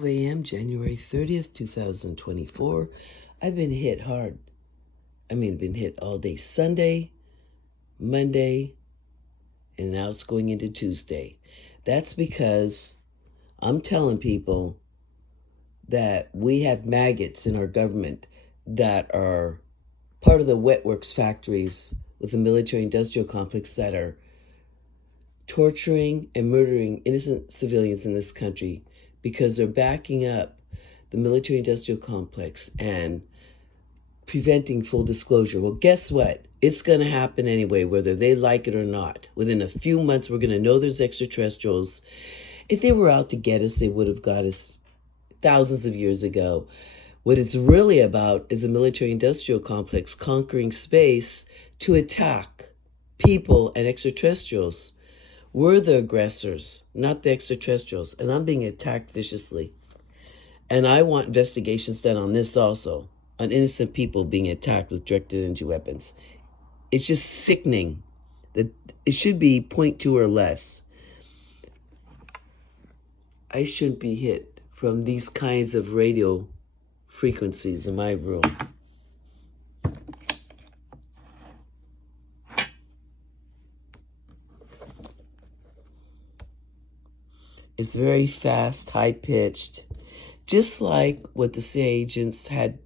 12 a.m., January 30th, 2024. I've been hit hard. Been hit all day Sunday, Monday, and now it's going into Tuesday. That's because I'm telling people that we have maggots in our government that are part of the wet works factories with the military-industrial complex that are torturing and murdering innocent civilians in this country because they're backing up the military-industrial complex and preventing full disclosure. Well, guess what? It's going to happen anyway, whether they like it or not. Within a few months, we're going to know there's extraterrestrials. If they were out to get us, they would have got us thousands of years ago. What it's really about is a military-industrial complex conquering space to attack people and extraterrestrials. We're the aggressors, not the extraterrestrials, and I'm being attacked viciously. And I want investigations done on this also, on innocent people being attacked with directed energy weapons. It's just sickening. That it should be 0.2 or less. I shouldn't be hit from these kinds of radio frequencies in my room. It's very fast, high-pitched, just like what the CIA agents had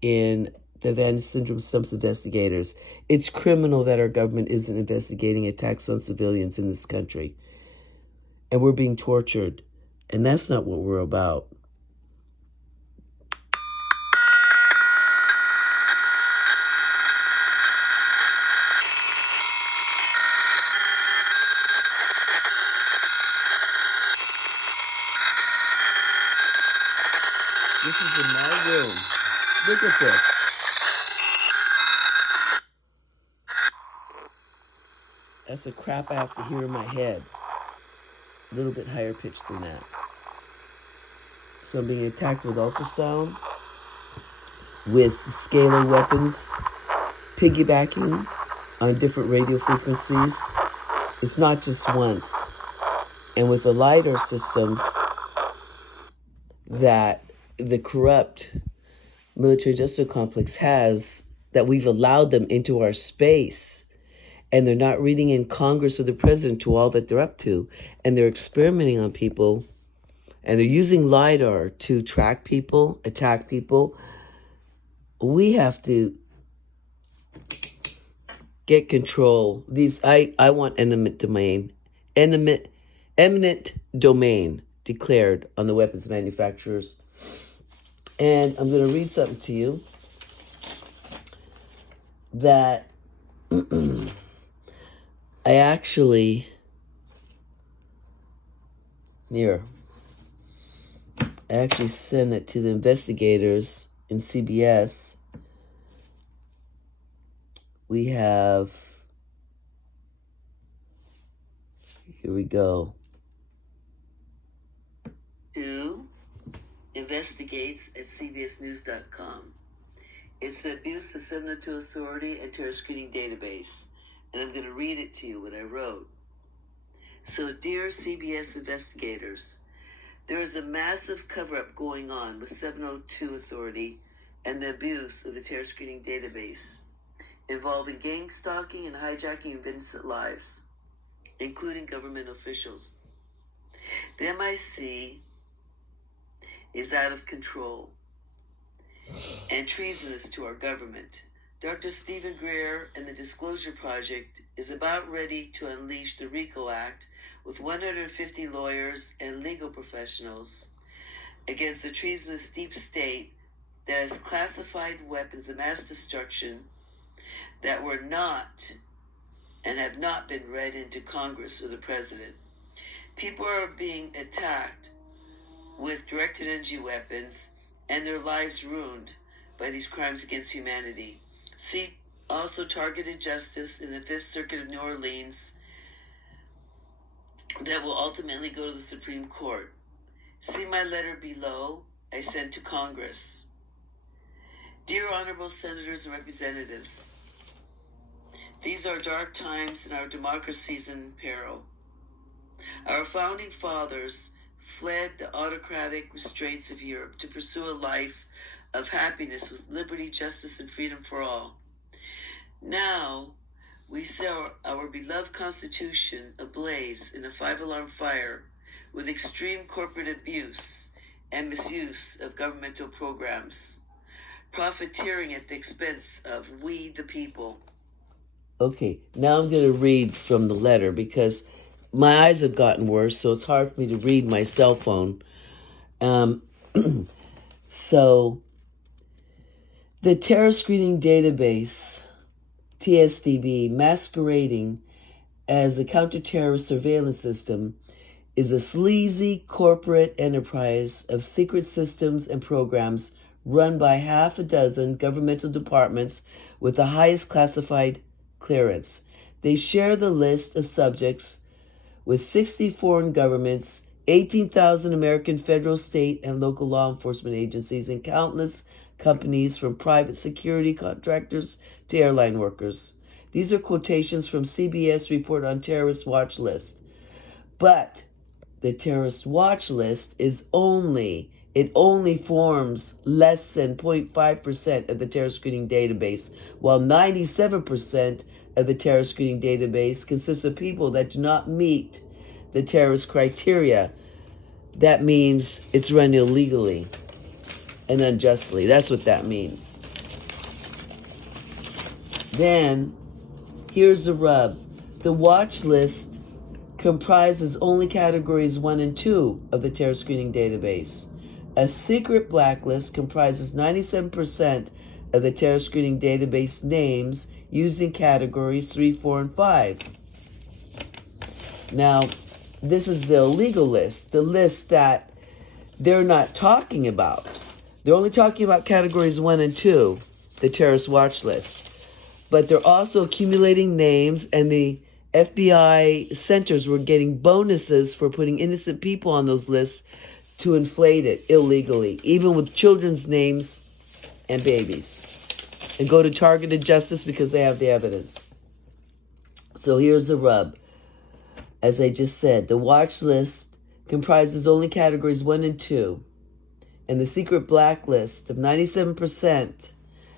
in the Van Syndrome Stumps investigators. It's criminal that our government isn't investigating attacks on civilians in this country. And we're being tortured. And that's not what we're about. This is in my room. Look at this. That's the crap I have to hear in my head. A little bit higher pitched than that. So I'm being attacked with ultrasound, with scalar weapons, piggybacking on different radio frequencies. It's not just once. And with the LiDAR systems that the corrupt military-industrial complex has, that we've allowed them into our space, and they're not reading in Congress or the president to all that they're up to, and they're experimenting on people, and they're using LiDAR to track people, attack people. We have to get control. I want eminent domain declared on the weapons manufacturers. And I'm going to read something to you that I actually sent it to the investigators in CBS. We have, here we go. Who investigates at CBSnews.com. It's the abuse of 702 authority and terror screening database. And I'm going to read it to you, what I wrote. So, dear CBS investigators, there is a massive cover-up going on with 702 authority and the abuse of the terror screening database, involving gang stalking and hijacking of innocent lives, including government officials. The MIC is out of control and treasonous to our government. Dr. Stephen Greer and the Disclosure Project is about ready to unleash the RICO Act with 150 lawyers and legal professionals against the treasonous deep state that has classified weapons of mass destruction that were not and have not been read into Congress or the president. People are being attacked with directed energy weapons and their lives ruined by these crimes against humanity. See also targeted justice in the Fifth Circuit of New Orleans that will ultimately go to the Supreme Court. See my letter below I sent to Congress. Dear Honorable Senators and Representatives, these are dark times and our democracy is in peril. Our founding fathers fled the autocratic restraints of Europe to pursue a life of happiness with liberty, justice, and freedom for all. Now, we see our beloved Constitution ablaze in a five-alarm fire with extreme corporate abuse and misuse of governmental programs, profiteering at the expense of we the people. Okay, now I'm going to read from the letter because my eyes have gotten worse, so it's hard for me to read my cell phone. So, the terror screening database, TSDB, masquerading as a counter-terrorist surveillance system, is a sleazy corporate enterprise of secret systems and programs run by half a dozen governmental departments with the highest classified clearance. They share the list of subjects with 60 foreign governments, 18,000 American federal, state, and local law enforcement agencies, and countless companies from private security contractors to airline workers. These are quotations from CBS report on terrorist watch list. But the terrorist watch list only forms less than 0.5% of the terror screening database, while 97% of the terror screening database consists of people that do not meet the terrorist criteria. That means it's run illegally and unjustly. That's what that means. Then, here's the rub. The watch list comprises only categories 1 and 2 of the terror screening database. A secret blacklist comprises 97% of the terror screening database names using categories 3, 4, and 5. Now, this is the illegal list, the list that they're not talking about. They're only talking about categories 1 and 2, the terrorist watch list. But they're also accumulating names, and the FBI centers were getting bonuses for putting innocent people on those lists to inflate it illegally, even with children's names and babies, and go to targeted justice because they have the evidence. So here's the rub. As I just said, the watch list comprises only categories 1 and 2, and the secret blacklist of 97%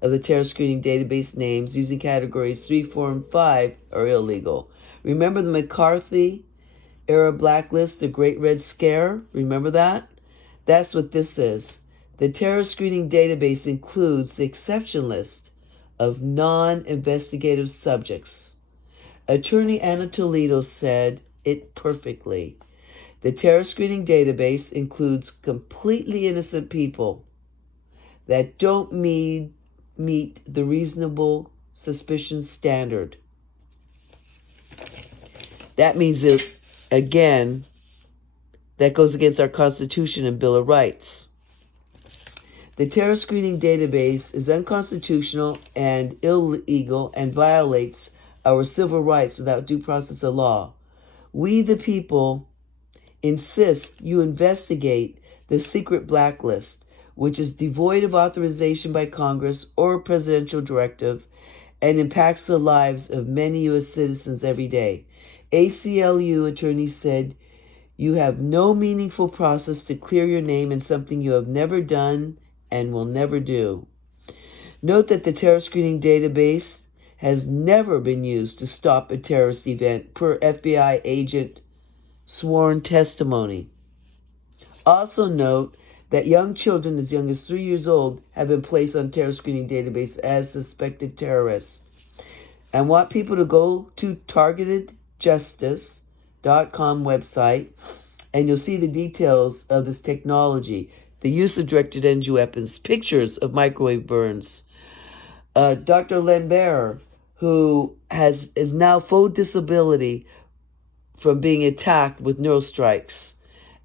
of the terror screening database names using categories 3, 4, and 5 are illegal. Remember the McCarthy era blacklist, the Great Red Scare? Remember that? That's what this is. The terror screening database includes the exception list of non-investigative subjects. Attorney Anna Toledo said it perfectly. The terror screening database includes completely innocent people that don't meet the reasonable suspicion standard. That means that, again, that goes against our Constitution and Bill of Rights. The terror screening database is unconstitutional and illegal and violates our civil rights without due process of law. We, the people, insist you investigate the secret blacklist, which is devoid of authorization by Congress or presidential directive and impacts the lives of many U.S. citizens every day. ACLU attorneys said you have no meaningful process to clear your name in something you have never done and will never do. Note that the terror screening database has never been used to stop a terrorist event per FBI agent sworn testimony. Also note that young children as young as 3 years old have been placed on terror screening database as suspected terrorists. I want people to go to targetedjustice.com website, and you'll see the details of this technology, the use of directed energy weapons, pictures of microwave burns. Dr. Lambert, who is now full disability from being attacked with neurostrikes,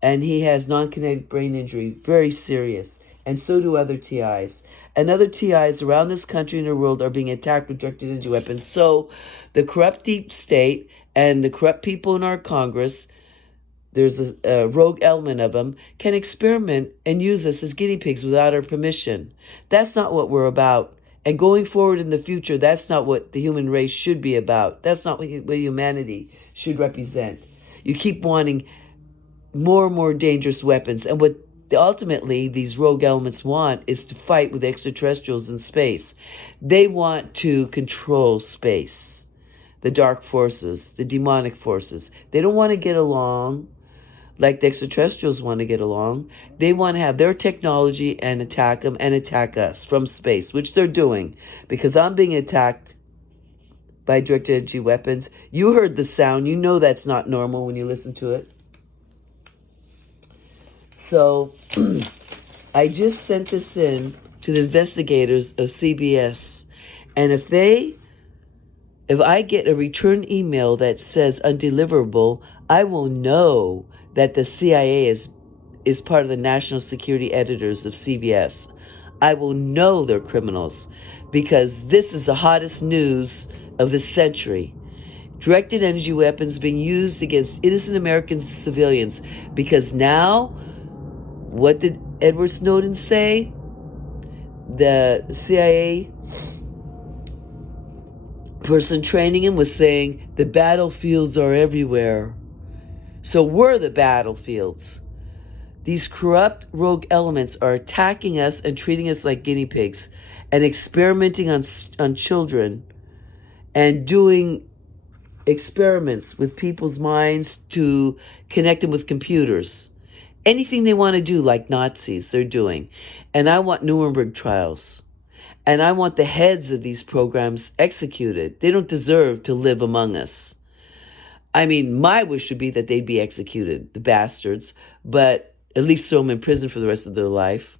and he has non-kinetic brain injury, very serious, and so do other TIs. And other TIs around this country and the world are being attacked with directed energy weapons. So the corrupt deep state and the corrupt people in our Congress, there's a rogue element of them, can experiment and use us as guinea pigs without our permission. That's not what we're about. And going forward in the future, that's not what the human race should be about. That's not what humanity should represent. You keep wanting more and more dangerous weapons. And what ultimately these rogue elements want is to fight with extraterrestrials in space. They want to control space, the dark forces, the demonic forces. They don't want to get along like the extraterrestrials want to get along. They want to have their technology and attack them and attack us from space, which they're doing. Because I'm being attacked by directed energy weapons. You heard the sound. You know that's not normal when you listen to it. So I just sent this in to the investigators of CBS. And if I get a return email that says undeliverable, I will know that the CIA is part of the national security editors of CBS. I will know they're criminals because this is the hottest news of the century. Directed energy weapons being used against innocent American civilians because now, what did Edward Snowden say? The CIA person training him was saying the battlefields are everywhere. So we're the battlefields. These corrupt rogue elements are attacking us and treating us like guinea pigs and experimenting on children and doing experiments with people's minds to connect them with computers. Anything they want to do, like Nazis, they're doing. And I want Nuremberg trials. And I want the heads of these programs executed. They don't deserve to live among us. I mean, my wish would be that they'd be executed, the bastards, but at least throw them in prison for the rest of their life.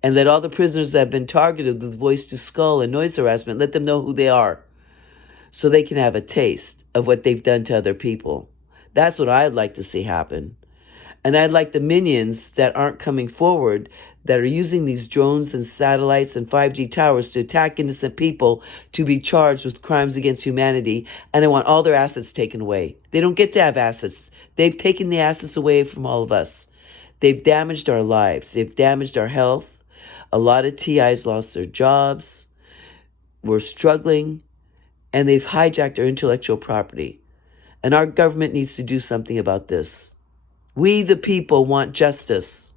And let all the prisoners that have been targeted with voice to skull and noise harassment, let them know who they are so they can have a taste of what they've done to other people. That's what I'd like to see happen. And I'd like the minions that aren't coming forward, that are using these drones and satellites and 5G towers to attack innocent people, to be charged with crimes against humanity. And I want all their assets taken away. They don't get to have assets. They've taken the assets away from all of us. They've damaged our lives. They've damaged our health. A lot of TIs lost their jobs. We're struggling. And they've hijacked our intellectual property. And our government needs to do something about this. We, the people, want justice.